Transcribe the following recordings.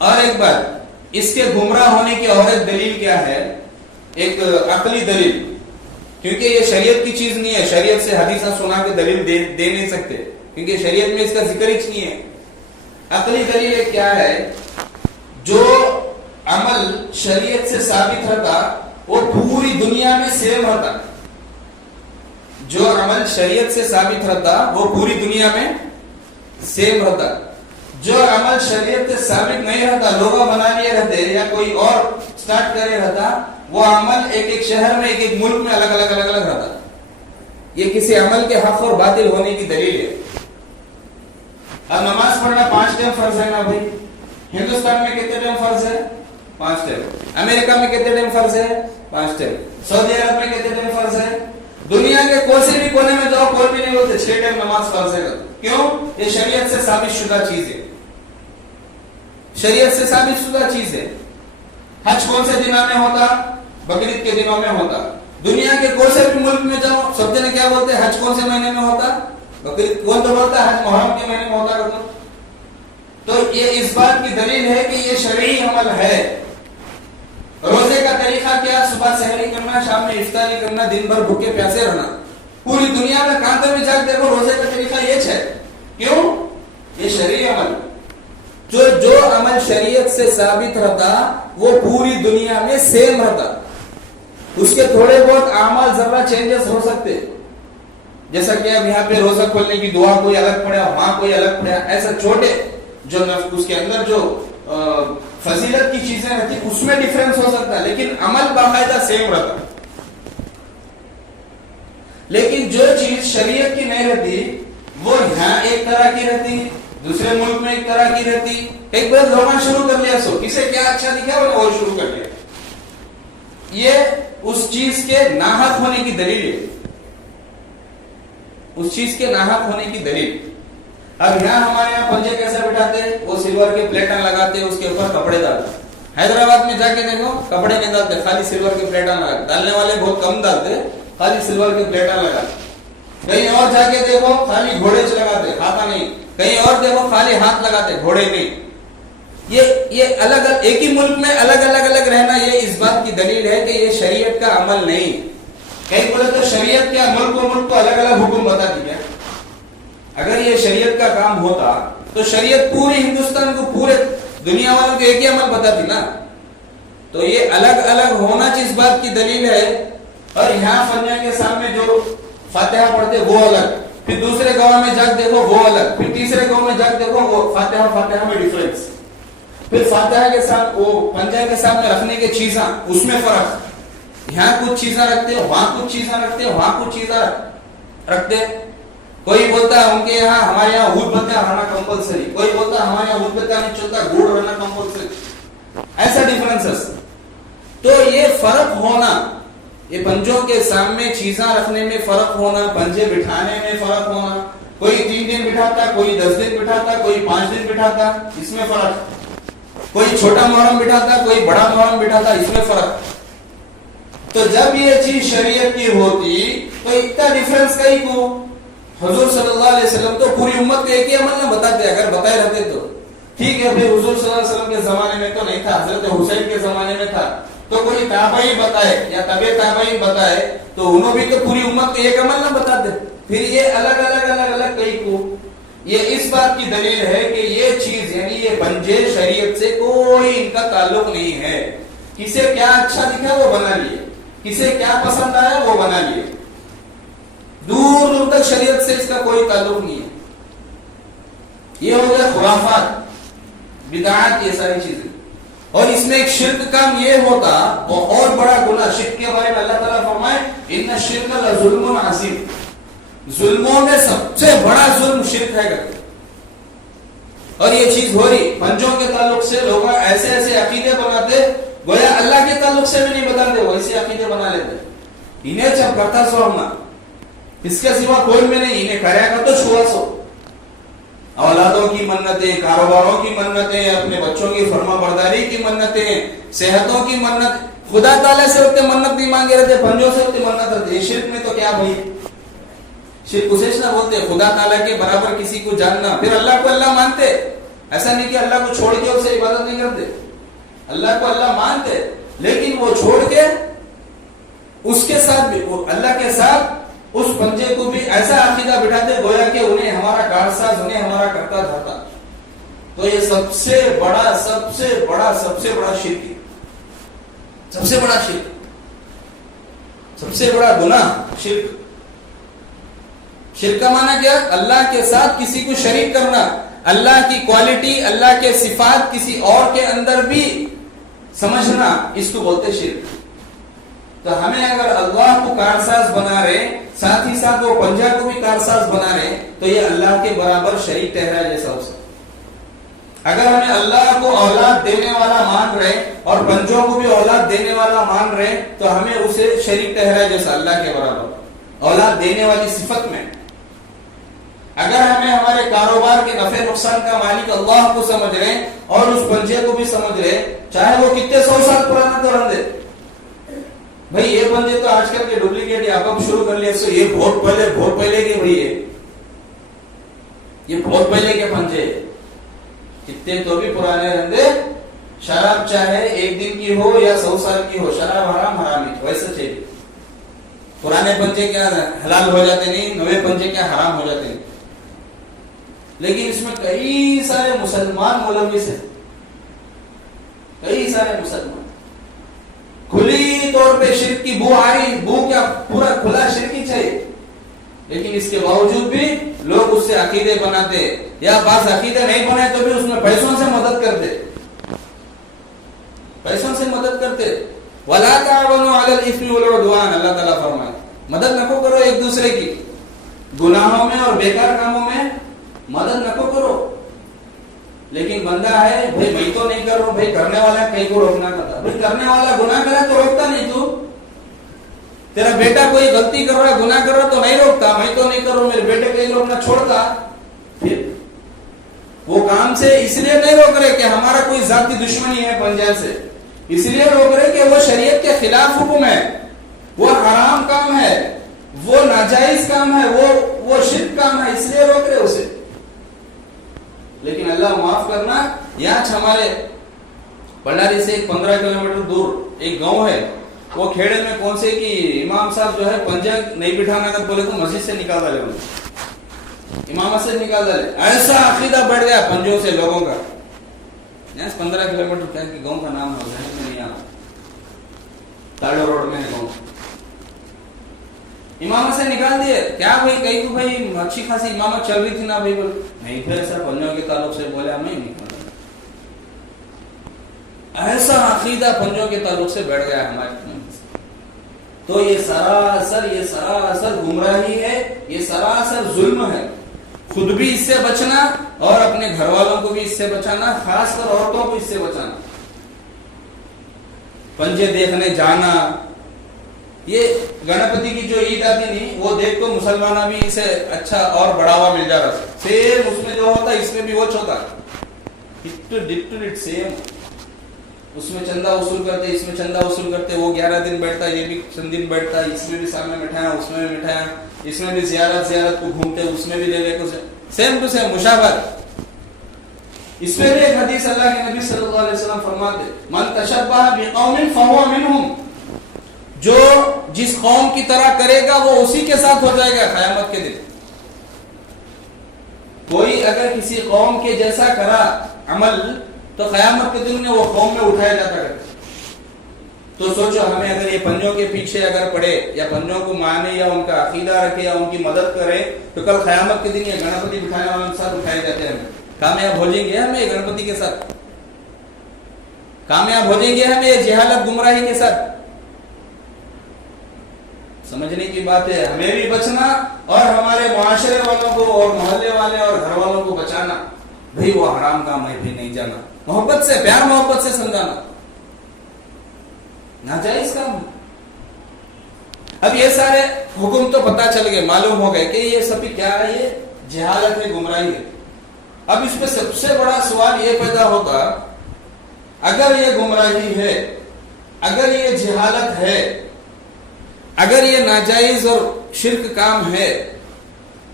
اور ایک بات، اس کے گمراہ ہونے کی اور ایک دلیل کیا ہے؟ ایک عقلی دلیل، کیونکہ یہ شریعت کی چیز نہیں ہے، شریعت سے حدیثہ سنا کے دلیل دے نہیں سکتے، کیونکہ شریعت میں اس کا ذکر ہی نہیں ہے۔ عقلی دلیل کیا ہے؟ جو عمل شریعت سے ثابت رہتا وہ پوری دنیا میں سیم رہتا، جو عمل شریعت سے ثابت رہتا وہ پوری دنیا میں سیم رہتا، جو عمل شریعت سے ثابت نہیں رہتا، لوگ بنا لیے رہتے یا کوئی اور سٹارٹ کرے رہتا، وہ عمل ایک ایک شہر میں ایک ایک ملک میں الگ الگ رہتا۔ یہ کسی عمل کے حق اور باطل ہونے کی دلیل ہے۔ اب نماز پڑھنا 5 ٹائم فرض ہے نا بھائی، ہندوستان میں کتنے ٹائم فرض ہے؟ 5 ٹائم۔ امریکہ میں کتنے ٹائم فرض ہے؟ 5 ٹائم۔ سعودی عرب میں کتنے ٹائم فرض ہے؟ دنیا کے کوئی سے بھی کونے میں جاؤ کوئی بھی نہیں بولتے 6 ٹائم نماز فرض ہے۔ کیوں؟ یہ شریعت سے ثابت شدہ چیز ہے، شریعت سے ثابت شدہ چیز ہے۔ حج کون سے دنوں میں ہوتا؟ بقرعید کے دنوں میں ہوتا۔ دنیا کے کوئی سے بھی ملک میں جاؤ سب جنے کیا بولتے ہیں؟ حج کون سے مہینے میں ہوتا؟ بقرعید۔ کون تو بولتا ہے حج محرم کے مہینے میں ہوتا؟ تو یہ اس بات کی دلیل ہے کہ یہ شرعی عمل ہے۔ روزے کا طریقہ کیا؟ صبح سحری کرنا، شام میں افطاری کرنا، دن بھر بھوکے پیاسے رہنا۔ پوری دنیا میں کہاں تک بھی جا کے دیکھو روزے کا طریقہ یہ ہے۔ کیوں؟ یہ شرعی عمل، جو عمل شریعت سے ثابت رہتا وہ پوری دنیا میں سیم رہتا۔ اس کے تھوڑے بہت اعمال ذرا چینجز ہو سکتے، جیسا کہ اب یہاں پہ روزہ کھولنے کی دعا کوئی الگ پڑھا، وہاں کوئی الگ پڑھا، ایسا چھوٹے جو اس کے اندر جو فضیلت کی چیزیں رہتی اس میں ڈیفرنس ہو سکتا ہے، لیکن عمل باقاعدہ سیم رہتا۔ لیکن جو چیز شریعت کی نہیں رہتی وہ یہاں ایک طرح کی رہتی، دوسرے ملک میں ایک طرح کی رہتی۔ ایک بار لوگا شروع کر لیا، سو کسے کیا اچھا دکھا وہ شروع کر لیا، یہ اس چیز کے ناحق ہونے کی دلیل ہے، اس چیز کے ناحق ہونے کی دلیل۔ اب یہاں ہمارے یہاں پنجے کیسے بٹھاتے؟ وہ سلور کے پلیٹاں لگاتے، اس کے اوپر کپڑے ڈالتے۔ حیدرآباد میں جا کے دیکھو کپڑے نہیں ڈالتے، خالی سلور کے پلیٹاں لگاتے، ڈالنے والے بہت کم ڈالتے، خالی سلور کے پلیٹاں لگاتے۔ کہیں اور جا کے دیکھو خالی گھوڑے لگاتے، ہاتھا نہیں، کہیں اور دیکھو خالی ہاتھ لگاتے، گھوڑے نہیں۔ یہ الگ ایک ہی ملک میں الگ الگ رہنا، یہ اس بات کی دلیل ہے کہ یہ شریعت کا عمل نہیں۔ کہیں بولے تو شریعت کیا ملک کو الگ الگ حکم بتا دیا؟ اگر یہ شریعت کا کام ہوتا تو شریعت پورے ہندوستان کو، پورے دنیا والوں کو ایک ہی عمل بتاتی نا۔ تو یہ الگ الگ ہونا جس بات کی دلیل ہے۔ اور یہاں فنیا کے سامنے جو فاتحہ پڑھتے وہ الگ، پھر دوسرے گاؤں میں جا کے دیکھو وہ الگ، پھر تیسرے گاؤں میں جا کے دیکھو وہ فاتحہ میں ڈیفرنس، پھر فاتحہ کے ساتھ وہ پنجہ کے سامنے رکھنے کے چیزاں اس میں فرق، یہاں کچھ چیزاں رکھتے وہاں کچھ چیزاں رکھتے، وہاں کچھ چیزاں رکھتے۔ کوئی بولتا ہے ان کے یہاں ہمارے یہاں اودھ بتیاں رہنا کمپلسری، کوئی بولتا ہے ہمارے یہاں اودھ بتیاں نہیں چلتا، گڑ رہنا کمپلسری، ایسا ڈیفرنسز۔ تو یہ فرق ہونا، یہ پنجوں کے سامنے چیزاں رکھنے میں فرق ہونا، پنجے بٹھانے میں فرق ہونا، کوئی 3 دن بٹھاتا، کوئی 10 دن بٹھاتا، کوئی 5 دن بٹھاتا، اس میں فرق، کوئی چھوٹا محرم بٹھاتا، کوئی بڑا محرم بٹھاتا، اس میں فرق۔ تو جب یہ چیز شریعت کی ہوتی تو اتنا ڈیفرنس کہیں کو؟ حضور صلی اللہ علیہ وسلم تو پوری امت کو ایک ہی عمل نہ بتاتے، اگر بتائے رہتے تو ٹھیک ہے، پھر حضور صلی اللہ علیہ وسلم کے زمانے میں تو نہیں تھا، حضرت حسین کے زمانے میں تھا، تو کوئی تابعی بتائے یا تبع تابعی بتائے تو انہوں بھی تو پوری امت کو ایک عمل نہ بتاتے، پھر یہ الگ الگ کئی کو۔ یہ اس بات کی دلیل ہے کہ یہ چیز یعنی یہ پنجے شریعت سے کوئی ان کا تعلق نہیں ہے۔ کسے کیا اچھا دکھا وہ بنا لیے، کسے کیا پسند آیا وہ بنا لیے، دور دور تک شریعت سے اس کا کوئی تعلق نہیں ہے۔ یہ ہو گیا خرافات، بدعات، یہ ساری چیزیں۔ اور اس میں ایک شرک کام یہ ہوتا، بہت بڑا گناہ شرک کے بارے میں اللہ تعالیٰ فرمائے ان الشرک لظلم عظیم، ظلموں میں سب سے بڑا ظلم شرک ہے۔ اور یہ چیز ہو رہی پنجوں کے تعلق سے، لوگ ایسے ایسے عقیدے بناتے گویا اللہ کے تعلق سے بھی نہیں بتاتے، ویسے عقیدے بنا لیتے۔ انہیں جب کرتا سو ہم اس کے سوا کوئی میں نہیں، انہیں کرے گا تو چھوا سو۔ اولادوں کی منتیں، کاروباروں کی منتیں، اپنے بچوں کی فرما برداری کی منتیں، صحتوں کی منت، خدا تعالیٰ سے ہوتے منت نہیں مانگے رہتے، پنجوں سے ہوتے منت رہتے۔ یہ شرک میں تو کیا بھائی، شرک اسے نہ بولتے، خدا تعالیٰ کے برابر کسی کو جاننا، پھر اللہ کو اللہ مانتے، ایسا نہیں کہ اللہ کو چھوڑ کے اسے عبادت نہیں کرتے, اللہ کو اللہ مانتے, لیکن وہ چھوڑ کے اس کے ساتھ بھی, اللہ کے ساتھ اس پنجے کو بھی ایسا عقیدہ بٹھاتے گویا کہ انہیں ہمارا کارساز, انہیں ہمارا کرتا دھرتا. تو یہ سب سے بڑا شرک ہے, سب سے بڑا شرک, سب سے بڑا گناہ شرک. شرک کا معنی کیا؟ اللہ کے ساتھ کسی کو شریک کرنا, اللہ کی کوالٹی, اللہ کے صفات کسی اور کے اندر بھی سمجھنا, اس کو بولتے شرک. تو ہمیں اگر اللہ کو کارساز بنا رہے, ساتھ ہی ساتھ وہ پنجہ کو بھی کارساز بنا رہے, تو یہ اللہ کے برابر شریک ٹھہرا جیسا ہو سکتا. اگر ہمیں اللہ کو اولاد دینے والا مان رہے اور پنجوں کو بھی اولاد دینے والا مان رہے, تو ہمیں اسے شریک ٹھہرا جیسا اللہ کے برابر, اولاد دینے والی صفت میں. اگر ہمیں ہمارے کاروبار کے نفع نقصان کا مالک اللہ کو سمجھ رہے اور اس پنجے کو بھی سمجھ رہے, چاہے وہ کتنے 100 سال پرانا تو رہنے دے. بھائی یہ پنجے تو آج کل کے ڈپلیکیٹ آپ شروع کر لیے, یہ بہت پہلے کے, بھائی یہ بہت پہلے کے پنجے, کتنے تو بھی پرانے رہندے. شراب چاہے 1 دن کی ہو یا 100 سال کی ہو, شراب حرام ہی ویسے چاہیے. پرانے پنجے کیا حلال ہو جاتے نہیں, نئے پنجے کیا حرام ہو جاتے نہیں. لیکن اس میں کئی سارے مسلمان ملوث ہیں, کئی سارے مسلمان کھلی طور پہ شرک کی بو آ رہی, بو کیا پورا کھلا شرک ہی چاہیے, لیکن اس کے باوجود بھی لوگ اس سے عقیدے بناتے, یا بعض عقیدے نہیں بنائے تو بھی اس میں پیسوں سے مدد کرتے, پیسوں سے مدد کرتے. وَلَا تَعَوَنُوا عَلَى الْإِثْمِ وَالْعُدْوَانِ, اللہ تعالیٰ فرمائے مدد نہ کرو ایک دوسرے کی, گناہوں میں اور بیکار کاموں میں مدد نہ کرو. لیکن بندہ ہے بھائی, میں تو نہیں کر رہا ہوں, بھائی کرنے والا کہیں کو روکنا کرتا, بھائی کرنے والا گناہ کرا تو روکتا نہیں. تو تیرا بیٹا کوئی غلطی کر رہا, گناہ کر رہا تو نہیں روکتا, میں تو نہیں کر رہا ہوں, میرے بیٹے کو روکنا چھوڑتا. پھر وہ کام سے اس لیے نہیں روک رہے کہ ہمارا کوئی ذاتی دشمنی ہے پنجاب سے, اس لیے روک رہے کہ وہ شریعت کے خلاف حکم ہے, وہ حرام کام ہے, وہ ناجائز کام ہے, وہ شرک کام ہے, اس لیے روک رہے اسے. لیکن اللہ معاف کرنا, یہاں ہمارے بنڈاری سے 15 کلومیٹر دور ایک گاؤں ہے, وہ کھیڑے میں کون سے کی امام صاحب جو ہے پنجہ نہیں بٹھانا تھا, بولے تو مسجد سے نکال ڈالے, امامت سے نکال ڈالے. ایسا عقیدہ بڑھ گیا پنجوں سے لوگوں کا. 15 کلومیٹر کیا کہ گاؤں کا نام ہے تاڑو روڈ میں گاؤں, امامت سے نکال دیے. کیا بھائی کہیں تو بھائی اچھی خاصی امامت چل رہی تھی نا بھائی, بول نہیں پھر ایسا پنجوں کے تعلق سے بولے ہم نہیں نکال. ایسا عقیدہ پنجوں کے تعلق سے بیٹھ گیا ہمارے. تو یہ سراسر گمراہی ہے, یہ سراسر ظلم ہے. خود بھی اس سے بچنا اور اپنے گھر والوں کو بھی اس سے بچانا, خاص کر عورتوں کو اس سے بچانا. پنجے دیکھنے جانا, یہ گنپتی کی جو عید آتی نہیں, وہ دیکھ کو مسلمانوں بھی اسے اچھا اور بڑھاوا مل جا رہا ہے. سیم اس میں جو ہوتا اس میں بھی وہ ہوتا, سیم. اس میں چندہ وصول کرتے, اس میں چندہ وصول کرتے, وہ 11 دن بیٹھتا, یہ بھی چند دن بیٹھتا, اس میں بھی سامنے مٹھایا, اس میں بھی مٹھایا, اس میں بھی زیارت کو گھومتے, اس میں بھی لے لے کو سیم ٹو سیم مشابہت. اس میں بھی ایک حدیث اللہ کے نبی صلی اللہ علیہ وسلم فرماتے, من تشبہ بقوم فہو منہم, جو جس قوم کی طرح کرے گا وہ اسی کے ساتھ ہو جائے گا قیامت کے دن. کوئی اگر کسی قوم کے جیسا کرا عمل تو قیامت کے دن میں وہ قوم میں اٹھایا جاتا ہے. تو سوچو ہمیں اگر یہ پنجوں کے پیچھے اگر پڑے یا پنجوں کو مانے یا ان کا عقیدہ رکھے یا ان کی مدد کرے, تو کل قیامت کے دن یہ گنپتی بٹھانے والوں کے ساتھ اٹھائے جاتے ہیں. کامیاب ہو جائیں گے ہم یہ گنپتی کے ساتھ, کامیاب ہو جائیں گے ہم یہ جہالت گمراہی کے ساتھ. سمجھنے کی بات ہے, ہمیں بھی بچنا اور ہمارے معاشرے والوں کو اور محلے والے اور گھر والوں کو بچانا. بھئی وہ حرام کام ہے بھی نہیں جانا, محبت سے, پیار محبت سے سمجھانا, ناجائز کام. اب یہ سارے حکم تو پتہ چل گئے, معلوم ہو گئے کہ یہ سب کیا ہے, یہ جہالت ہے, گمراہی ہے. اب اس پہ سب سے بڑا سوال یہ پیدا ہوتا, اگر یہ گمراہی ہے, اگر یہ جہالت ہے, اگر یہ ناجائز اور شرک کام ہے,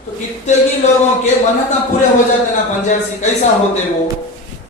تو کتنے کی لوگوں کے منتیں پورے ہو جاتے نا پنجاب سے, کیسا ہوتے وہ.